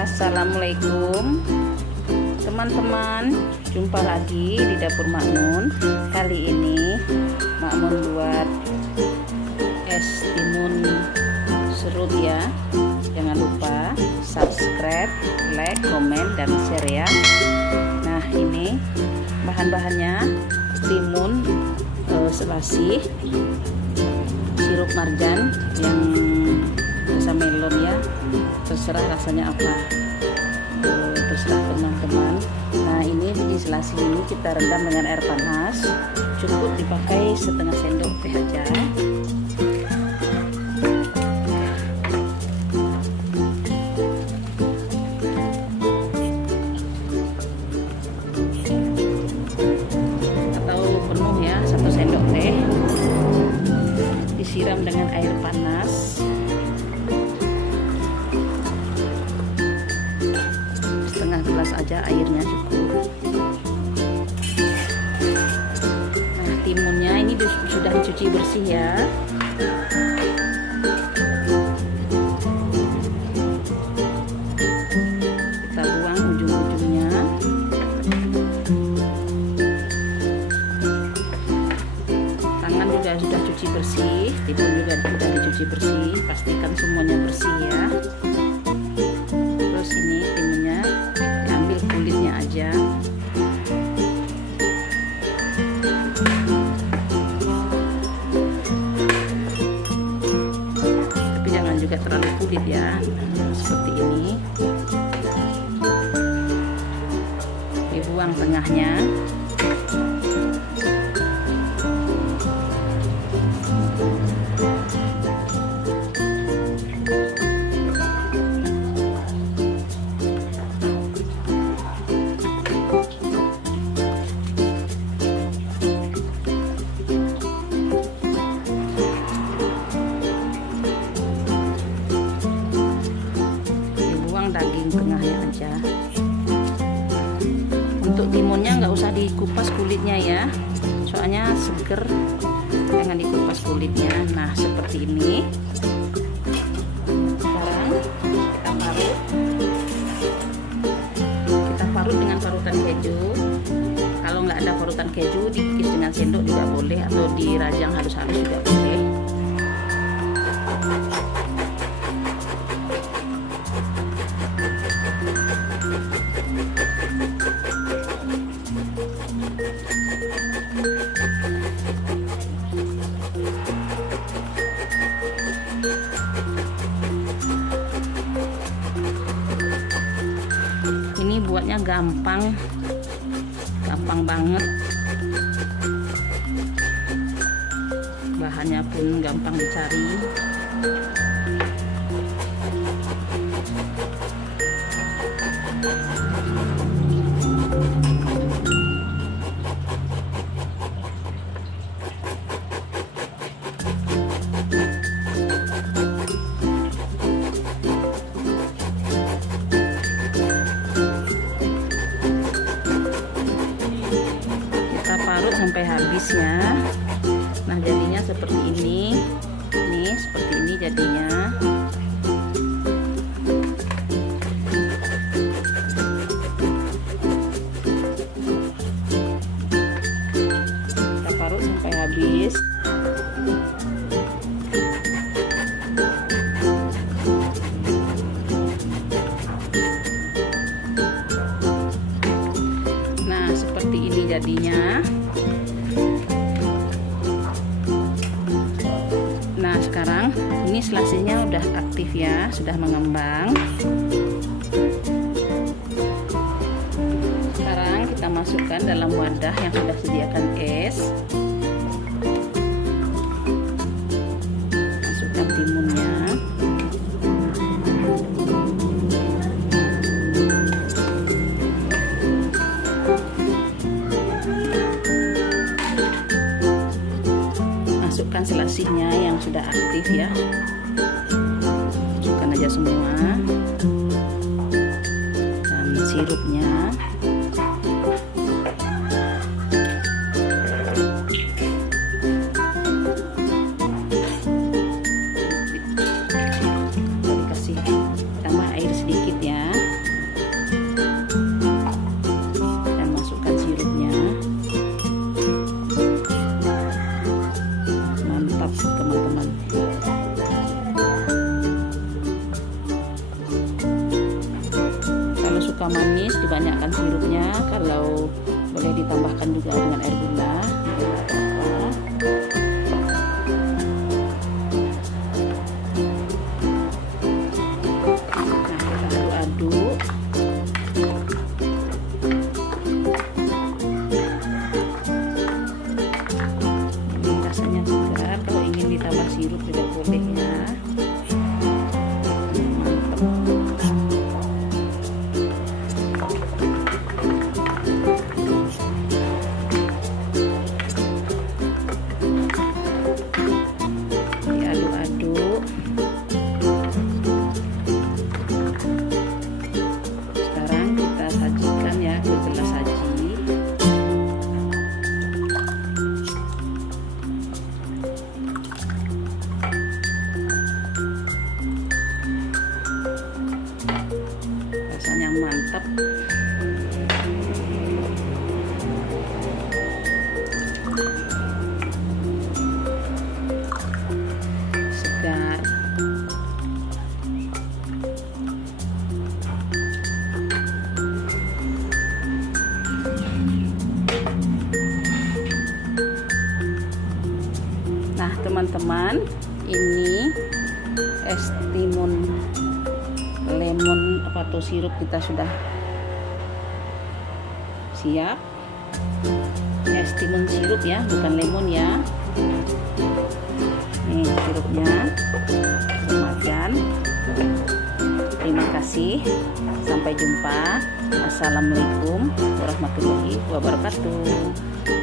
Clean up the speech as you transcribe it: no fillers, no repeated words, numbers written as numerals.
Assalamualaikum teman-teman, jumpa lagi di dapur Makmun. Kali ini Makmun buat es timun serut ya. Jangan lupa subscribe, like, komen, dan share ya. Nah, ini bahan-bahannya: timun selasih, sirup marjan yang rasa melon ya, terserah rasanya apa, terserah teman-teman. Nah, ini di selasih ini kita rendam dengan air panas, cukup dipakai setengah sendok teh aja. Atau penuh ya, 1 sendok teh, disiram dengan air panas. Setengah gelas aja airnya cukup. Nah, timunnya ini sudah dicuci bersih ya. Kita buang ujung-ujungnya. Tangan juga sudah cuci bersih, timun juga sudah dicuci bersih. Pastikan semuanya bersih ya. Terus ini timunnya ambil kulitnya aja. Tapi jangan juga terlalu kulit ya. Seperti ini. Dibuang tengahnya. Daging tengahnya aja. Untuk timunnya nggak usah dikupas kulitnya ya, soalnya seger, jangan dikupas kulitnya. Nah, seperti ini. Sekarang kita parut dengan parutan keju. Kalau nggak ada parutan keju, dikikis dengan sendok juga boleh, atau dirajang halus-halus juga boleh. Ini buatnya gampang banget, bahannya pun gampang dicari. Parut sampai habis ya. Nah, jadinya seperti ini. Nih, seperti ini jadinya. Kita parut sampai habis. Nah, seperti ini jadinya. Nah, sekarang ini selasihnya udah aktif ya, sudah mengembang. Sekarang kita masukkan dalam wadah yang sudah sediakan es. Masukkan timunnya. Masukkan selasihnya yang sudah aktif ya. Masukkan aja semua. Dan sirupnya. kalau boleh ditambahkan juga dengan air gula, nggak apa-apa. Nah, kita aduk-aduk. Ini rasanya segar, kalau ingin ditambah sirup juga boleh ya. Diaduk-aduk. Sekarang kita sajikan ya ke gelas saji. Rasanya mantap. Segar. Nah, teman-teman, ini es timun lemon atau sirup kita sudah siap. Es timun sirup ya, bukan lemon ya. Nih sirupnya, makan. Terima kasih, sampai jumpa. Assalamualaikum warahmatullahi wabarakatuh.